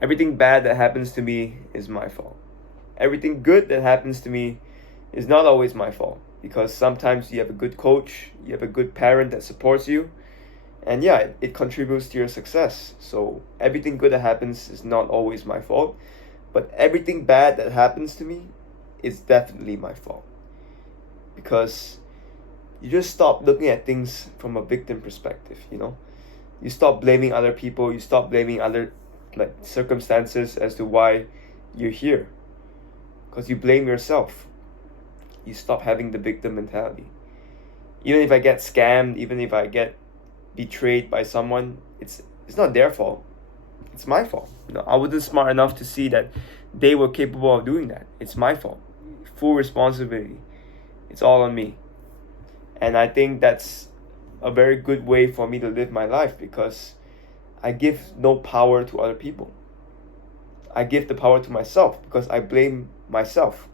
Everything bad that happens to me is my fault. Everything good that happens to me is not always my fault, because sometimes you have a good coach, you have a good parent that supports you, and yeah, it contributes to your success. So everything good that happens is not always my fault, but everything bad that happens to me is definitely my fault, because you just stop looking at things from a victim perspective. You stop blaming other people, you stop blaming other like circumstances as to why you're here, because you blame yourself. You stop having the victim mentality. Even if I get scammed, even if I get betrayed by someone, it's not their fault, it's my fault. I wasn't smart enough to see that they were capable of doing that. It's my fault. Full responsibility. It's all on me. And I think that's a very good way for me to live my life, because I give no power to other people. I give the power to myself, because I blame myself.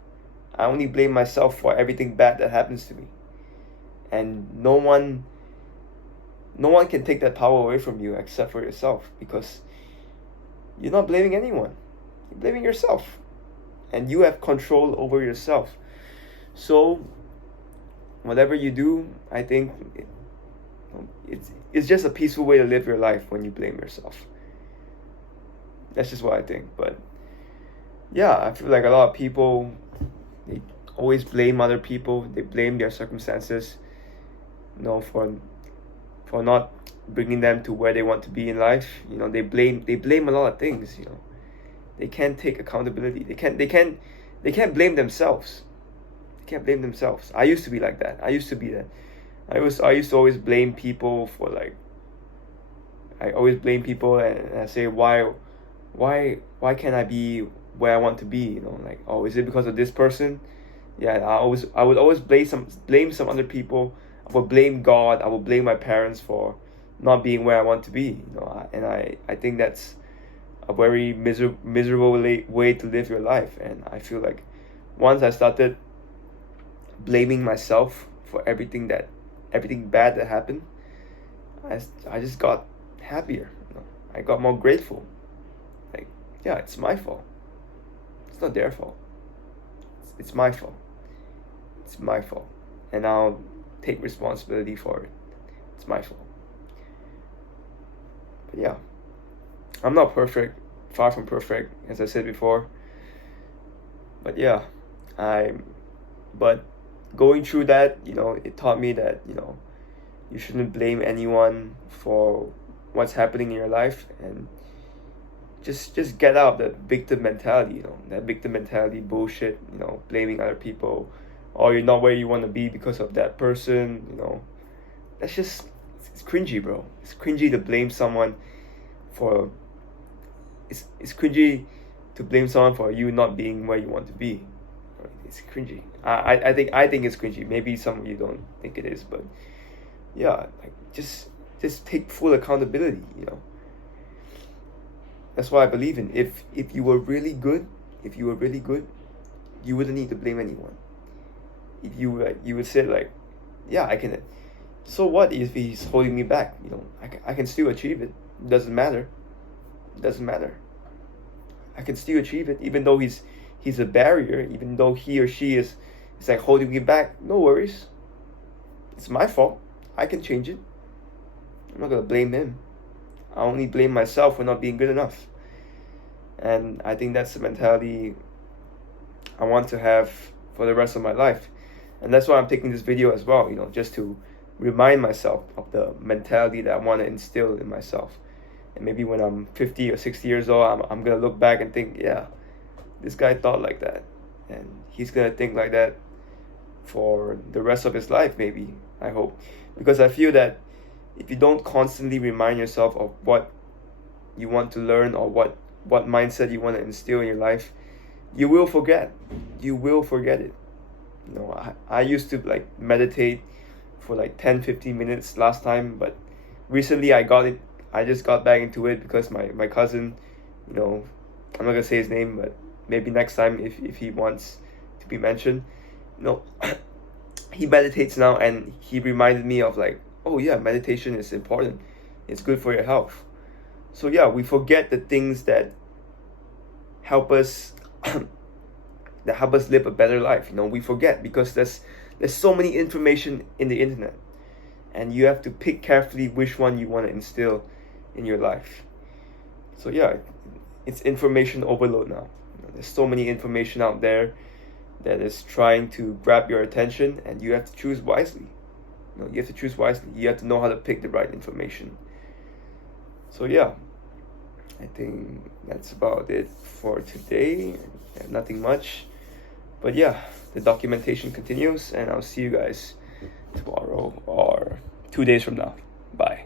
I only blame myself for everything bad that happens to me. And no one can take that power away from you except for yourself, because you're not blaming anyone. You're blaming yourself. And you have control over yourself. So whatever you do, I think it's just a peaceful way to live your life when you blame yourself. That's just what I think. But yeah, I feel like a lot of people, they always blame other people. They blame their circumstances, for not bringing them to where they want to be in life. They blame a lot of things. They can't take accountability. They can't blame themselves. They can't blame themselves. I used to be like that. I used to be that. I used to always blame people for like. I always blame people, and I say, why can't I be where I want to be? Like, oh, is it because of this person? Yeah, I would always blame some other people. I would blame God. I would blame my parents for not being where I want to be. And I think that's a very miserable way to live your life. And I feel like once I started blaming myself for everything bad that happened, I just got happier. I got more grateful. Like, yeah, it's my fault. It's not their fault. It's my fault. It's my fault. And I'll take responsibility for it. It's my fault. But yeah, I'm not perfect, far from perfect, as I said before. But yeah, but going through that, it taught me that, you shouldn't blame anyone for what's happening in your life, and just get out of the victim mentality, that victim mentality bullshit, blaming other people, or you're not where you want to be because of that person, that's just, it's cringy, bro. It's cringy to blame someone for, it's cringy to blame someone for you not being where you want to be. It's cringy. I think it's cringy. Maybe some of you don't think it is, but yeah, like just take full accountability. That's what I believe in. If you were really good, you wouldn't need to blame anyone. If you would say like, yeah, I can. So what if he's holding me back? I can still achieve it. It doesn't matter. I can still achieve it, even though he's a barrier, even though he or she is like holding me back. No worries. It's my fault. I can change it. I'm not gonna blame him. I only blame myself for not being good enough. And I think that's the mentality I want to have for the rest of my life. And that's why I'm taking this video as well, just to remind myself of the mentality that I want to instill in myself. And maybe when I'm 50 or 60 years old, I'm going to look back and think, yeah, this guy thought like that. And he's going to think like that for the rest of his life, maybe, I hope. Because I feel that if you don't constantly remind yourself of what you want to learn, or what mindset you want to instill in your life, you will forget. You will forget it. I used to like meditate for like 10-15 minutes last time, but recently I just got back into it because my cousin, I'm not gonna say his name, but maybe next time if he wants to be mentioned, he meditates now, and he reminded me of like, oh yeah, meditation is important. It's good for your health. So yeah, we forget the things that help us that help us live a better life. We forget because there's so many information in the internet, and you have to pick carefully which one you want to instill in your life. So yeah, it's information overload now. There's so many information out there that is trying to grab your attention, and you have to choose wisely. You have to choose wisely. You have to know how to pick the right information. So yeah, I think that's about it for today. Nothing much. But yeah, the documentation continues, and I'll see you guys tomorrow or 2 days from now. Bye.